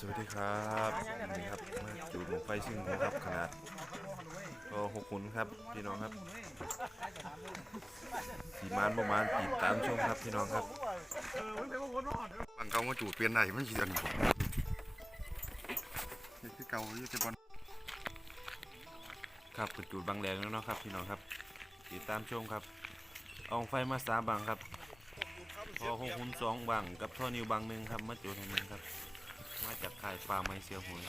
สวัสดีครับนี่ครับมาจูดหมกไฟซิ่งนะครับขนาดก็หกขุนครับพี่น้องครับสีมานประมาณติดตามชมครับพี่น้องครับบางเก่ามาจูดเปลี่ยนได้มันสิอันนี้บ่นี่คือเก่าอยู่แต่บอลครับกระจูดบางแรงแล้วเนาะครับ พี่น้องครับ ติดตามชมครับ เอาไฟมาสามบังครับพอหกขุนสองบังกับท่อนิวบังหนึ่งครับมาจูดแห่งหนึ่งครับ มาจากค่ายฟาร์มไมเสียหุย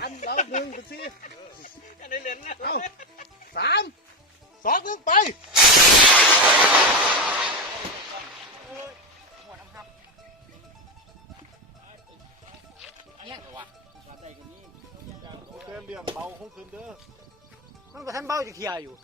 อันเราหนึ่งเป็นสี่เอาสามสองหนึ่งไป เตือนเรื่องเบาคงคืนเด้อมันก็ท่านเบ้าจะเคลียร์อยู่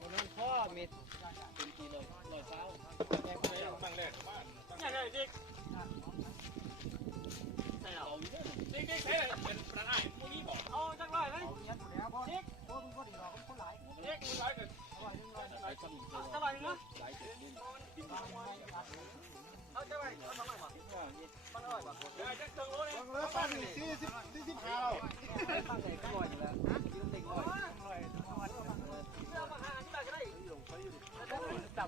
คนนั้นพ่อมีตั้งแรกบ้านตั้งแรกดิ๊กดิ๊กดิ๊กเฮ้ยเป็นประธานพวกนี้บอกเอาจังไรเลยเงี้ยถูกแล้วพ่อดิ๊กพ่อมึงก็ดีหรอกคนหลายดิ๊กมึงไรกันอร่อยนึงอร่อยนึง เท่าไหร่นะ เอาจะไปเอาทำไมวะมันอร่อยป่ะ เดี๋ยวจะเติมเลย เรือปั้นสี่สิบสี่สิบห้า ตั้งใจก็อร่อยอยู่แล้วยืนเต็งอร่อยอร่อยอร่อย เสื้อมาหาที่ไหนก็ได้ ต่ำ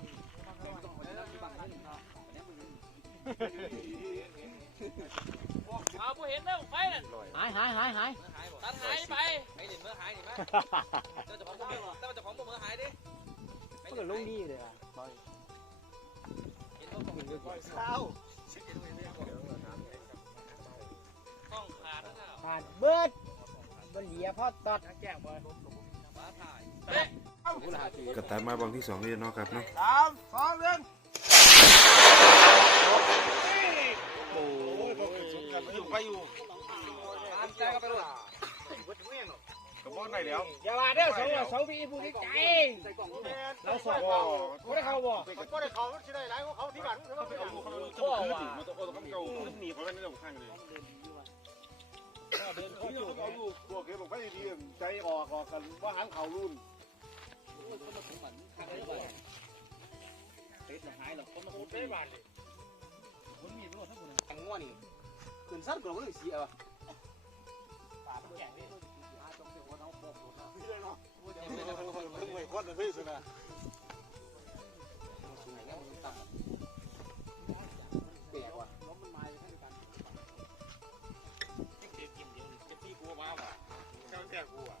เอาผู้เห็นแล้วไฟนั่น หายหายหายหาย ตัดหายไปไม่เห็นเมื่อหายดิมั้ยเจ้าของมือเจ้าของมือหายดิ ก็ เกิดลงดีเลยอะเห็นเขาบอกเก้าห้องขาดนะผ่านเบิดบนเหลียพ่อตัดแก้บอลฟ้าถ่ายกระตายมาบังที่สองนี่เนาะครับเนาะสามสองหนึ่งโอ้ยพวกสมกันอยู่ไปอยู่ ตามใจก็ไปเลย กระบ อกไหนแล้วอย่าว่าเด้อสองสองพี่ผู้ที่ใจเราสอบว่าไม่ได้เข้าบ่ก็ได้เขาที่ได้หลายเขาที่บ้านเขาไปเอาลูกเขาจะขึ้นมันต้องเอาคำเก่าหนีเขาไม่ได้ลงข้างเลยเขาอยู่เอาลูกพวกเขาบอกไม่ดีใจออกออกกันว่าหันเขารุ่นแข่งง่วนี่ขึ้นสั้นกว่าเลยเสียวะไม่ควันเลยสินะเปียกว่ะพี่กลัวมาว่ะกาแก่กูอะ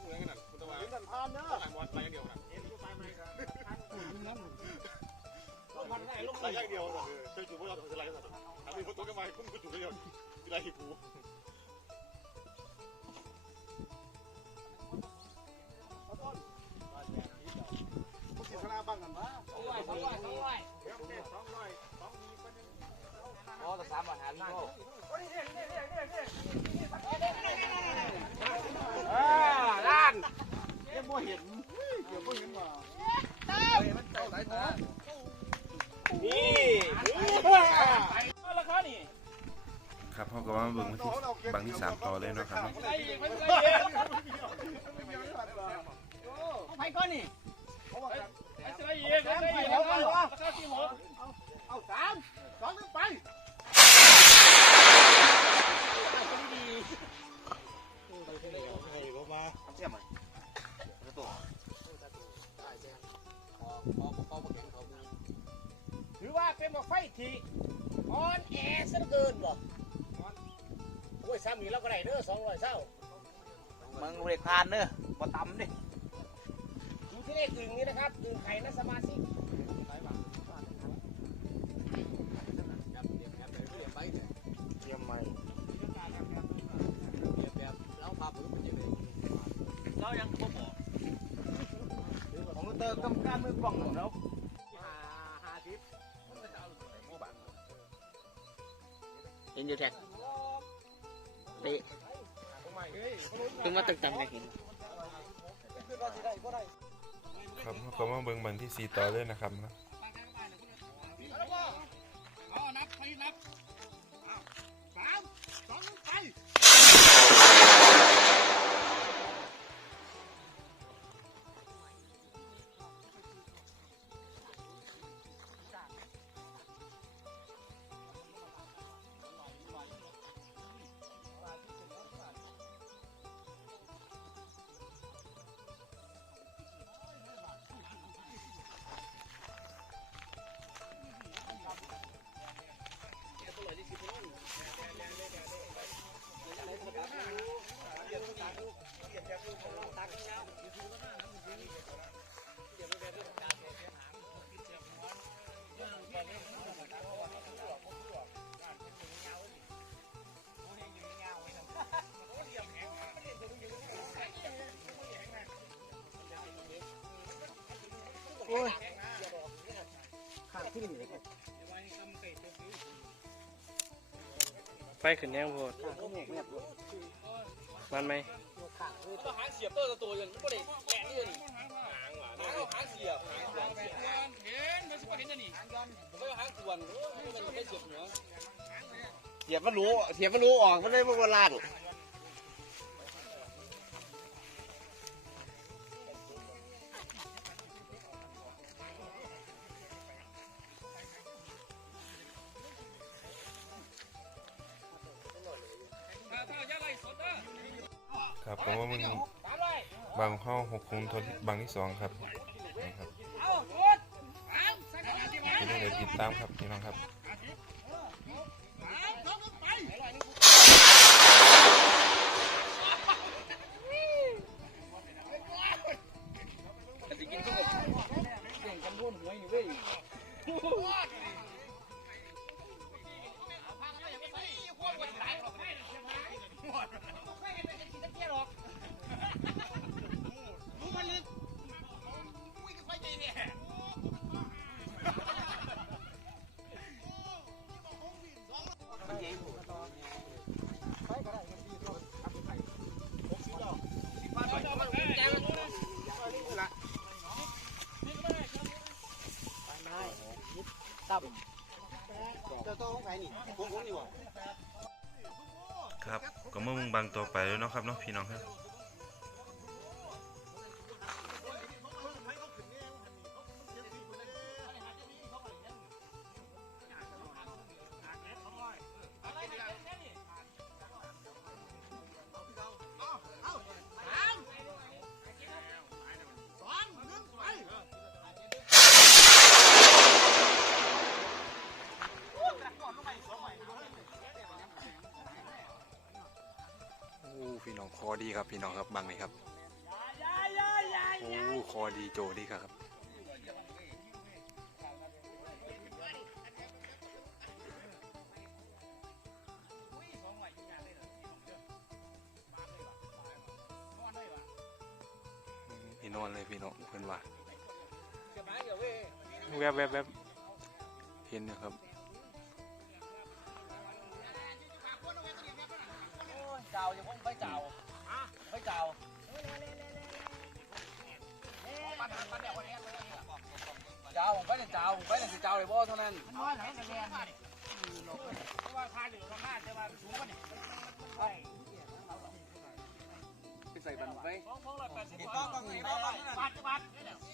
เหมือนกันคุณตะวันนกันพานเนอะหลังวันไปเดียวนะไรอย่างเดียวเลยเจ้าจู่พวกเราจะไรกันถ้ามีคนตัวกันมาคุ้มก็จู่เดียวที่ไรกู วกที่ชนะบ้างกันวะสองร้อยสองร้อยสองร้อยเดี๋ยวเด็ดสองร้อยสองมีคนอ๋อต่สามบาทหาพี่โก้ ฟที่ออนแอร์ซะเหลือเกินบ่โอ้ยซ้ำนี่เราก็ได้เด้อสองร้อยเศร้ามึงเรียกพานเนอะบ่ต่ำดิดูที่เลขอึ่งนี่นะครับอึ่งไข่นะสมาชิกเตรียมใหม่เรายังบ่บอกของเตอร์กำการมือกล่องแล้วเห็ นอยู่แท็กเละเพิ่งมาตึกตังเลยเห็นครับก็มาเบิ่งบันที่ซีต่อเลยนะครับ โอ้ยขาดที่หนึ่งไฟขึ้นแนวโพดมันไหมเราหางเสียบตัวตัวอยู่บ่ได้แกงอยู่นี่หางว่ะหางเสียบหางเสียบเห็นมันสิบ่เห็นจังนี่ผมก็หางส่วนมันไม่เสียบหัวเสียบมันรู้เสียบมันรู้ออกมันเลยมันโบราณ สองครับนะครับที่ได้ติดตามครับพี่น้องครับ ครับก็มาเบิ่งบางต่อไปแล้วเนาะครับเนาะพี่น้องครับ องคอดีครับพี่น้องครับบังนี่ครับโอ้คอดีโจดีครับพี่นอนเลยพี่น้องเพื่อนว่าแวบแวบแวบเห็นนะครับ ผมไปเจ้าเลยบ่เท่านั้นน้อยหลังกันเรียนเพราะว่าทานอยู่ตรงหน้าจะมาสูงกว่านี่ไปไปใส่บันไฟบาทบาท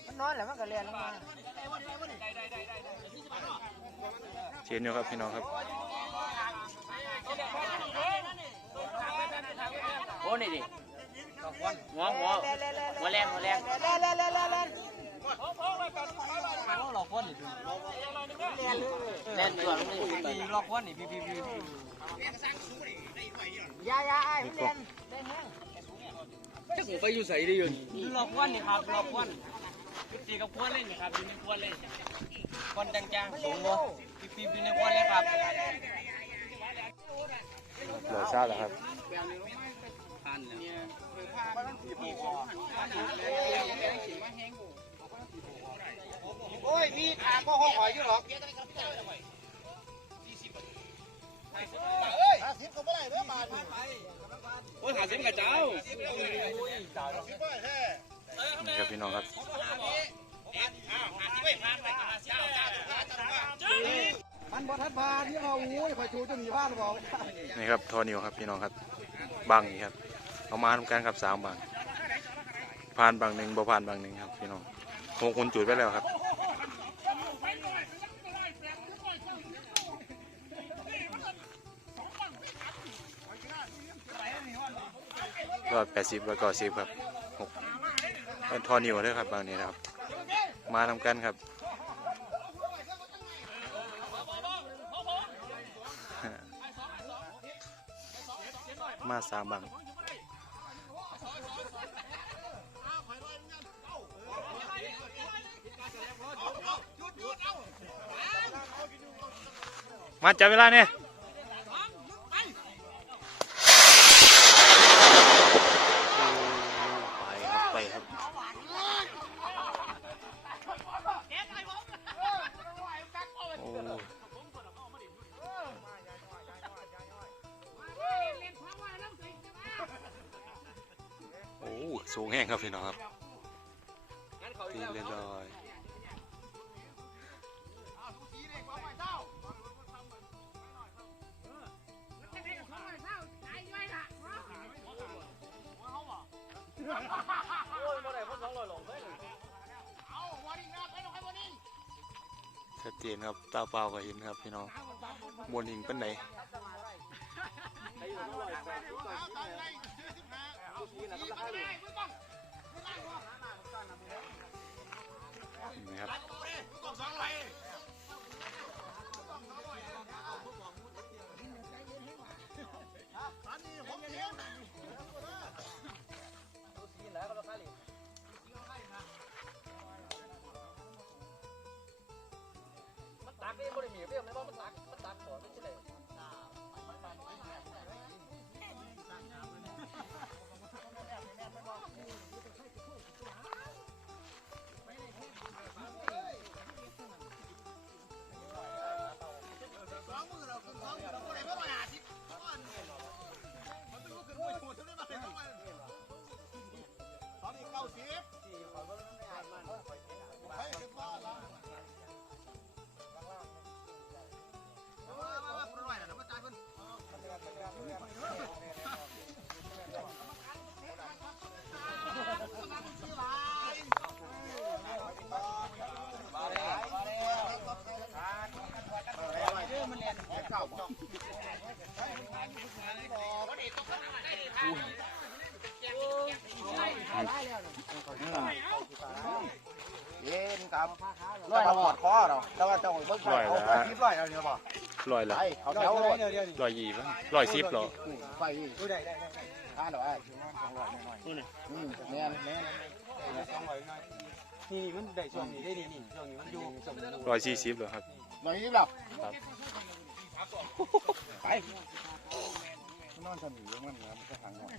มันน้อยแหละมันก็เรียนลงมาได้ได้ได้ได้เชียนอยู่ครับพี่น้องครับโอ้นี่ดิหัวหัวหัวแรงหัวแรง แล่นตัวลงนี่ล็อกวันนี่พี่พี่พี่ยายายเล่นจะผมไปอยู่ใส่ได้ยินรอบวันนี่ครับรอบวันตีกับควนเล่นครับอยู่ในควนเล่นควนจังๆสูงบ่พี่พี่อยู่ในควนเลยครับเหลือซาแล้วครับพันเนี่ย โอ้ย มีทางก็ห้องหอยอยู่หรอกห้าสิบก็ไม่ได้เด้อบาทโอ้ยหาเส้นกับเจ้านี่ครับพี่น้องครับมันบ่ทัดพาที่เราโอ้ยคอยชูจะมีบ้านบอกนี่ครับทอนิวครับพี่น้องครับบังนี่ครับเอามาทำการครับสามบังผ่านบังหนึ่งบ่ผ่านบังหนึ่งครับพี่น้อง หกคนจุดไปแล้วครับร้อยแปดสิบร้อยเก้าสิบครับหกเป็นทอนิวด้วยครับบางนี้นะครับ มาทำกันครับมาสามบัง มาจับเวลาเนี่ยไปครับโอ้โอ้สูงแห้งครับพี่น้องครับตีเรียบร้อาเปล่าก็เห็นครับพี่น้องมวลหินเป็นไหนนี่ครับ แต่ว่าเจ้าเบิ่งร้อยเอาละไปคิดร้อยเอาเนี่ยบ่ลอยละไปเขาแถวรถลอยยี่ปะลอยสิบเหรอไปอีกได้ได้ได้ห้าดอกไอ้สองร้อยหน่อยอืมแม่นแม่นนี่มันได้ช่วงนี้ได้นี่นี่ช่วงนี้มันอยู่ช่วงนี้ลอยสี่สิบเหรอครับร้อยยี่สิบหลับครับไปนอนสนิทมันนะมันก็ห่างกันมั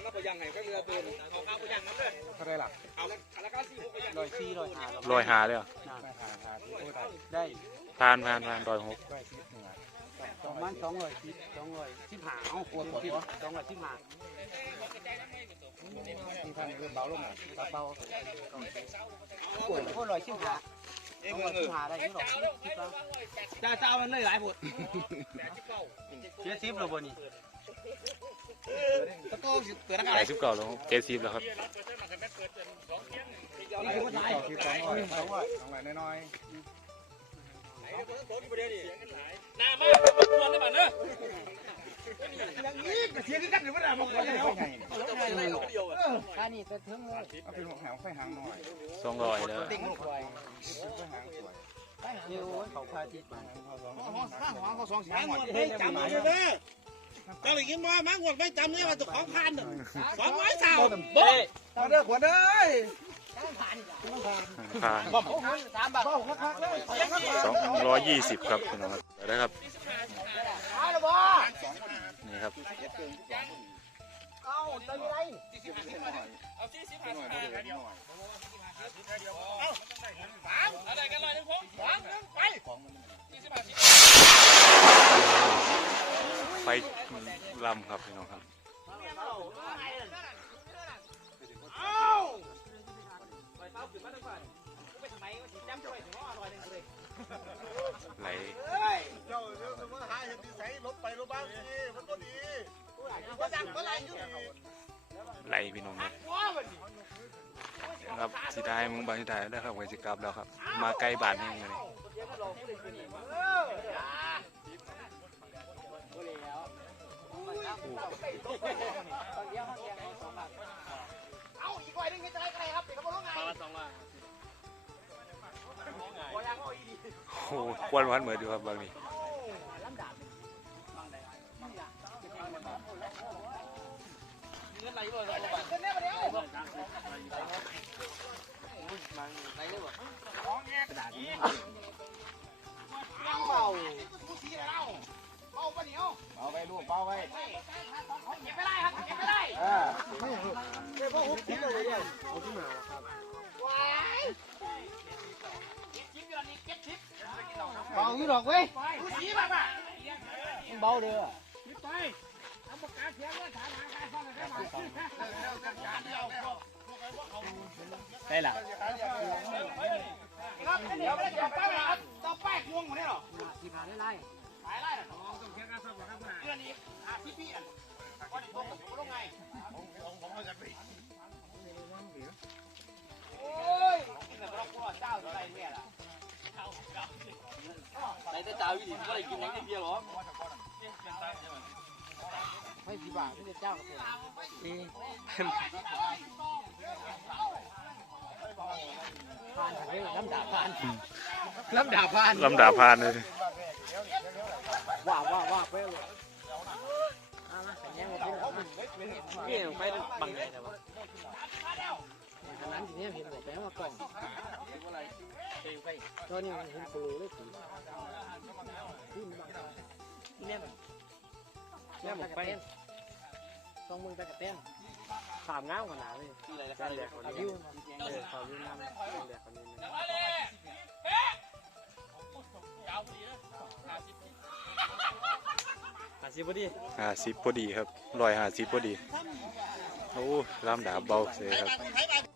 นก็ยังไงก็เรือตัวเอาข้าวไปยังน้ำเลยเท่าไรล่ะเอาละละก้าสี่หกไปยังร้อยสี่ร้อยห้าลอยหาเลยเหรอไปหาหาที่โอ้ได้ได้ผ่านผ่านผ่านลอยหกร้อยสิบหนึ่งประมาณสองร้อยสิบสองร้อยสิบห้าเอาปวดปวดสองร้อยสิบห้าที่ทำเริ่มเบาลงอะเบาปวดปวดร้อยสิบห้า อ้เมืองเออจ้าเจ้ามันเลยหลายผดเสียซิปเลยบ่นี่ตะโก้เกิดอากาศแปดสิบเก่าแล้วเจ็ดสิบแล้วครับนี่ คือว่าไทยสองร้อยแล้วเฮ้ยจำเลยเด้อก็เลยกินมามังวดไม่จำเลยว่าตัวของพันสองร้อยสาวเฮ้ย ผ่านสองร้อยยี่สิบครับพี่น้ครับได้ครับ นี่ครับอะไรกันลอยหนึ่งพงสองหนึ่งไปไฟลำครับพี่น้องครับ ไหลเจ้าเรื่องสมมติหาเห็นดีใสลบไปลบบ้างนี่มันก็ดีมันดังเมื่อไหร่อยู่ดีไหลพี่น้องครับครับสิได้มึงบางสิได้ได้ครับไว้สิกลับแล้วครับ มาใกล้บ้านแห้เลยเอาอีกหน่อยนึงจะได้กันไรครับเด็กเขาบอกว่าไง โอ้โหควนวันเหมือนดูครับบางนี้ อยู่ดอกเว้ยดูสีแบบอะเบาเด้อไปทำประกาศเสียงว่าถามหาการฟังกันได้ไหมได้ล่ะครับเดี๋ยวไม่ได้จับป้ายครับต่อป้ายพวงหมดเลยหรอสีผ่านได้ไล่ขายไล่หรอต้องเสียการสอบครับเพื่อนนี้หาพี่พี่อะก็ดีตรงกับผมลงไงโไหนแต่เจ้าอยู่ดีก็ได้กินยังเดียวหรอไม่สีบาทไม่ได้เจ้ากับผมลำดาผ่านลำดาผ่านลำดาพานเลยว่าว่าว่าไปเลยเอามาสัญญาณว่าเป็นนี่ไปบังไหนแต่ว่า ขนาดนี้เห็นบอกแปลว่ากล่องตอนนี้มันเห็นโปรเลยสีแม่แม่บอกไปต้องมึงไปกับเต้นถามง้าวขนาดเลยที่อะไรนะการแดกเขาวิวเออเขาวิวน้ำการแดกเขาวิวอาชีพพอดีห้าสิบพอดีครับร้อยห้าสิบพอดี โอ้ลำดาบเบาเสียครับ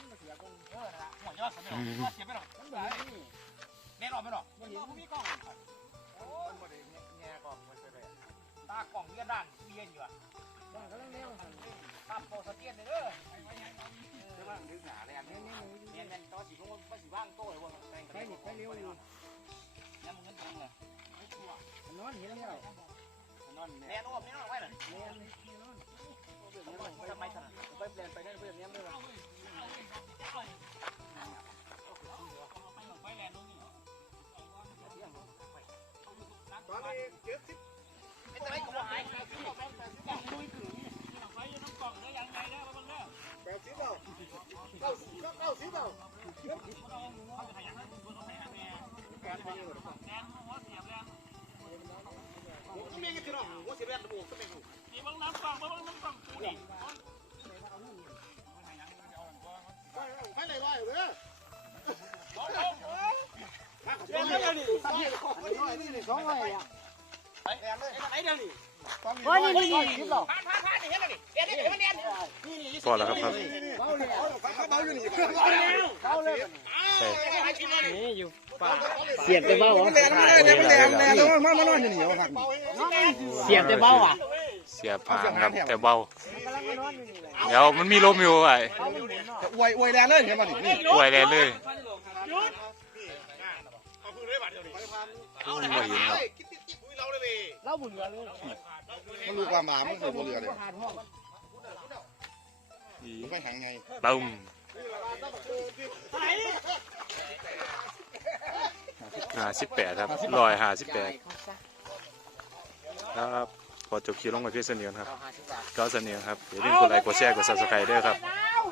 มเสียไปหรอกแน่นอนไหมหรอกมันมีกล้องตากล่องเลี้ยด้านเลี้ยนอยู่อะตามโปรสเตียนเลยเด้อเดี๋ยวมันดึงหนาเลยอันนี้เรียนกันตอนสิลงมาสิว่างโต้เลยว่าไปนี่ไปเร็วอยู่ยังมึงกันจังเลยนอนเห็นแล้วนอนแน่นอนแน่นอนไว้น่ะแน่นอนทำไมถนัดไปเปลี่ยนไปนั่นเพื่อนเนี้ยไม่ว่า ตอนนี้เจ็ดสิบไม่ต้องให้กูหายแปดสิบแล้วเก้าเก้าเก้าสิบแล้วมีกันที่น้องว่าสิเรียนระบบก็ไม่รู้ ไปเลยร้อยเลยเรียวนี่นี่นี่สองร้อยอะไอ้เดี๋ยวนี้ว่านี่นี่นี่ผ่านผ่านผ่านนี่เห็นแล้วนี่เรียนนี่เรียนเรียนนี่นี่พอแล้วครับครับเบาเลยเบาอยู่นี่เอาแล้วเอาเลยนี่อยู่ป่าเสียบแต่เบ้าเหรอแรงไม่ได้แรงม่ได้แรงแล้วมามานอนอยู่นี่เอาครับเสียบแต่เบาอะเสียผ่านครับแต่เบา เดี๋ยวมันมีลมอยู่ไอ้อวยอวยแรงเลยเห็นป่ะนี่นี่ป่วยเลยเลยเอาพื้นเลยบาดเดียวนี่พุ่งมาเห็นครับกินติดติดเราเลยเล่าบุญเหลือเลยมันรู้ความหมามันเคยบนเรือเลยขาดห้องไปหางไงตึมห้าสิบแปดครับลอยห้าสิบแปดครับ ขอจบคลิปลงไปเพียงเท่านี้ก่อนครับเอาห้าสิบบาทก็เสนียงครับอย่าลืมกดไลค์กดแชร์กดซับสไครต์ด้วยครับเอา